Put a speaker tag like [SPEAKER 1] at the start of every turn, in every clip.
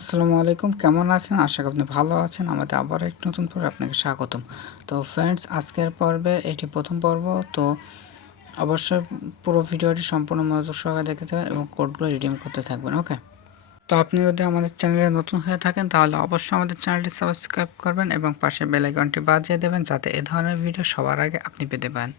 [SPEAKER 1] আসসালামু আলাইকুম। কেমন আছেন? আশা করি আপনি ভালো আছেন। আমাদের আবার এক নতুন পর্বে আপনাকে স্বাগতম। তো ফ্রেন্ডস আজকের পর্বে এটি প্রথম পর্ব। তো অবশ্যই পুরো ভিডিওটি সম্পূর্ণ মনোযোগ সহকারে দেখতে হবে এবং কোডগুলো রিডিম করতে থাকবেন ওকে তো আপনি যদি আমাদের চ্যানেলে নতুন হয়ে থাকেন, তাহলে অবশ্যই আমাদের চ্যানেলটি সাবস্ক্রাইব করবেন এবং পাশে বেল আইকনটি বাজিয়ে দেবেন, যাতে এ ধরনের ভিডিও সবার আগে আপনি পেতে পারেন।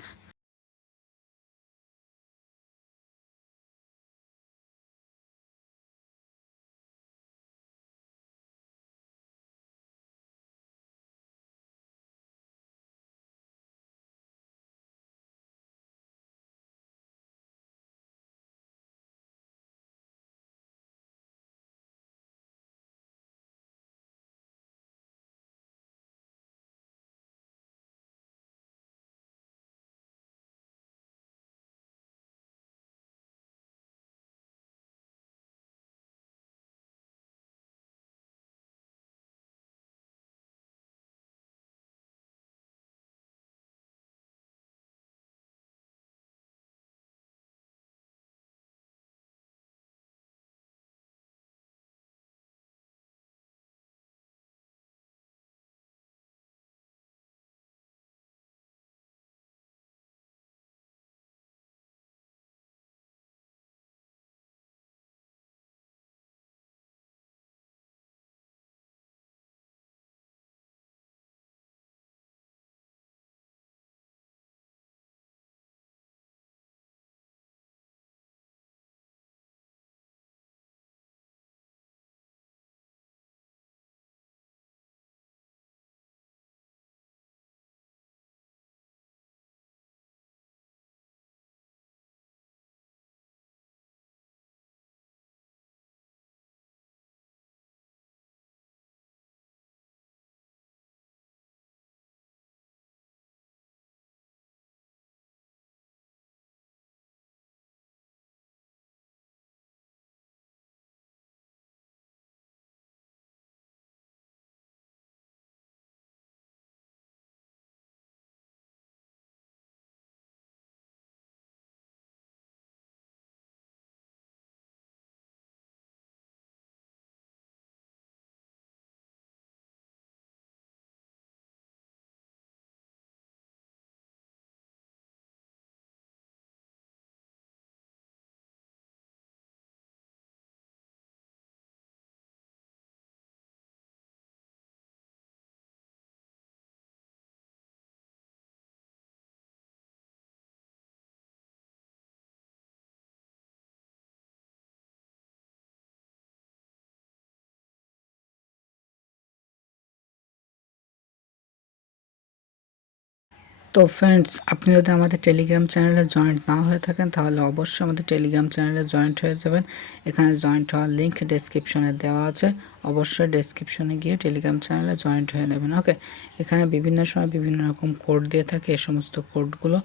[SPEAKER 1] তো ফ্রেন্ডস আপনি যদি আমাদের টেলিগ্রাম চ্যানেলে জয়েন্ট না হয়ে থাকেন, তাহলে অবশ্যই আমাদের টেলিগ্রাম চ্যানেলে জয়েন্ট হয়ে যাবেন। এখানে জয়েন্ট হওয়ার লিঙ্ক ডেসক্রিপশনে দেওয়া আছে। অবশ্যই ডেসক্রিপশনে গিয়ে টেলিগ্রাম চ্যানেলে জয়েন্ট হয়ে নেবেন ওকে এখানে বিভিন্ন সময় বিভিন্ন রকম কোড দিয়ে থাকে এই সমস্ত কোডগুলো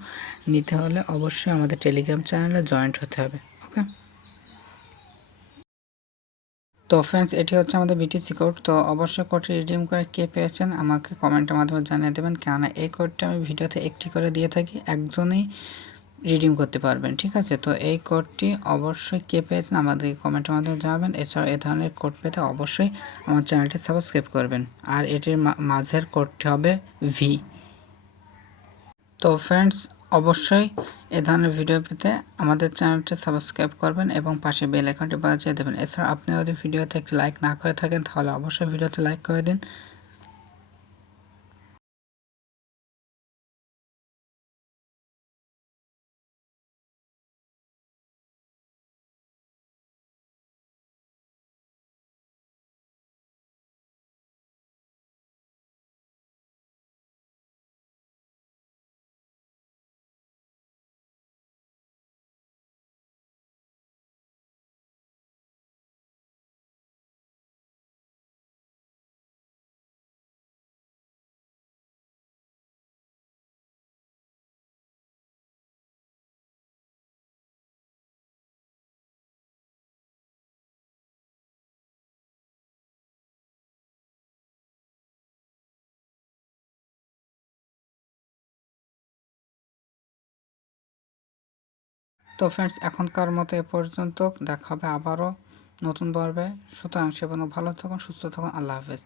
[SPEAKER 1] নিতে হলে অবশ্যই আমাদের টেলিগ্রাম চ্যানেলে জয়েন্ট হতে হবে ওকে তো ফ্রেন্ডস এটি হচ্ছে আমাদের বিটিসি কোড তো অবশ্যই কোডটি রিডিম করে কে পেয়েছেন আমাকে কমেন্টের মাধ্যমে জানিয়ে দেবেন। কেননা এই কোডটা আমি ভিডিওতে একটি করে দিয়ে থাকি, একজনেই রিডিম করতে পারবেন, ঠিক আছে? তো এই কোডটি অবশ্যই কে পেয়েছেন আমাদের কমেন্টের মাধ্যমে জানাবেন। এছাড়াও এ ধরনের কোড পেতে অবশ্যই আমার চ্যানেলটি সাবস্ক্রাইব করবেন। আর এটির মাঝের কোডটি হবে ভি তো ফ্রেন্ডস অবশ্যই এ ধরনের ভিডিও পেতে আমাদের চ্যানেলটি সাবস্ক্রাইব করবেন এবং পাশে বেল আইকনটি বাজিয়ে দেবেন। এছাড়া আপনি যদি ভিডিওতে একটি লাইক না করে থাকেন, তাহলে অবশ্যই ভিডিওতে লাইক করে দিন। তো ফ্রেন্ডস এখনকার মতো এ পর্যন্ত দেখা হবে আবারও নতুন পর্বে। সুতরাং সেবন ভালো থাকুন, সুস্থ থাকুন, আল্লাহ হাফেজ।